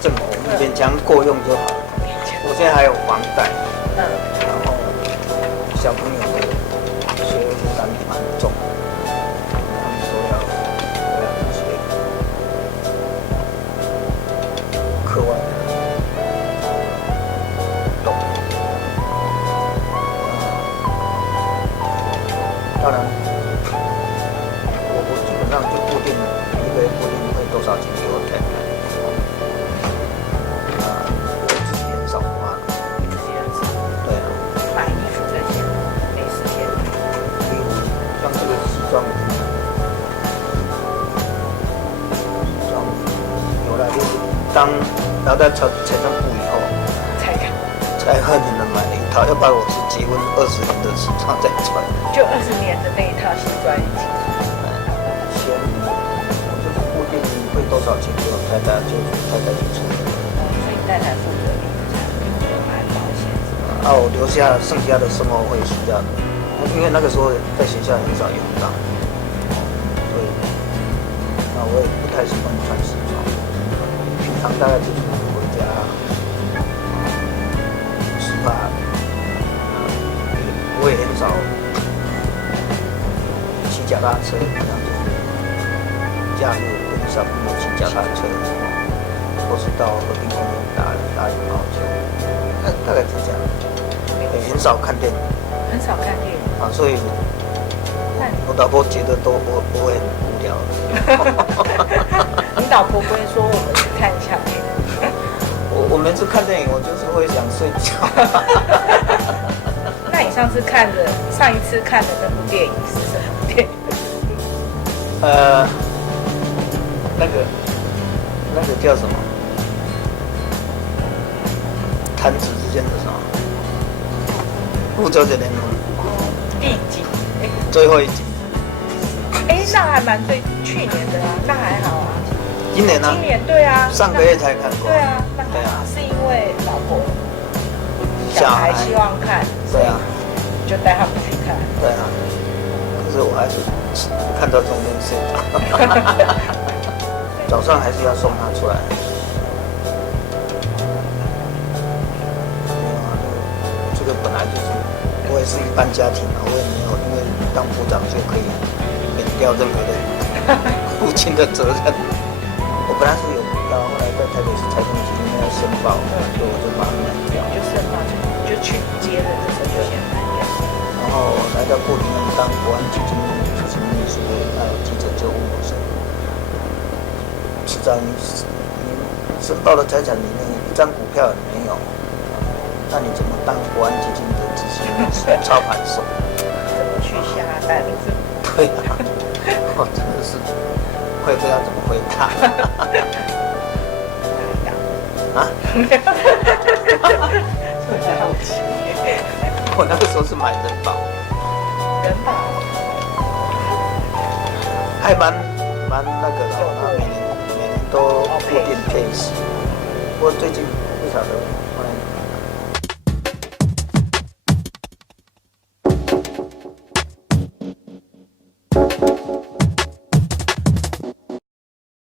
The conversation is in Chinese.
挣活，勉强够用就好。我现在还有房贷，然后小朋友的学业负担蛮重，他们说要一些课外的动。当然，我基本上就固定一个月固定会多少钱给我太太。我自己很少花。对啊。买衣服这些没时间。像这个西装，有了就是当拿到财政部以后，才很能买了一套，要不然我是结婚20年的西装在穿。就20年的那一套西装已经。钱我就是固定会多少钱给我太太，就太太去出。所以太太负责理财，买保险。我留下剩下的生活费是这样的，因为那个时候在学校很少用到，所以我也不太喜欢穿西装，平常大概就是回家吃饭，我也很少骑脚踏车，平常就是假日跟小朋友骑脚踏车，或是到和平公园打羽毛球，大概是这样。很少看电影，很少看电影所以我老婆觉得我会很无聊。你老婆不会说我们去看一下电影？我每次看电影，我就是会想睡觉。那你上一次看的那部电影是什么电影？那个叫什么？弹指之间的什么？复仇者联盟第几集？最后一集。那还蛮去年的啊，那还好啊。今年呢？今年对啊。上个月才看过。对啊，那还好，是因为老婆、小孩希望看，对啊，就带他们去看。对啊，可是我还是看到中间睡着。早上还是要送他出来。这个本来就是，我也是一般家庭我也没有因为当部长就可以免掉任何的父亲的责任。我本来是有股票，后来在台北市财政局因为要申报，所以我就把它卖掉。就申报就去接了这时候就先卖掉。然后来到部里面当国安基金执行秘书，记者就问我说：“市长，你申报的财产里面一张股票也没有。”那你怎么当国安基金的执行秘书、操盘手？怎么去下单？对啊，我真的是会不知道怎么回答。特别好奇。我那个时候是买人保，还蛮那个的，每年都固定配息。不过最近不晓得，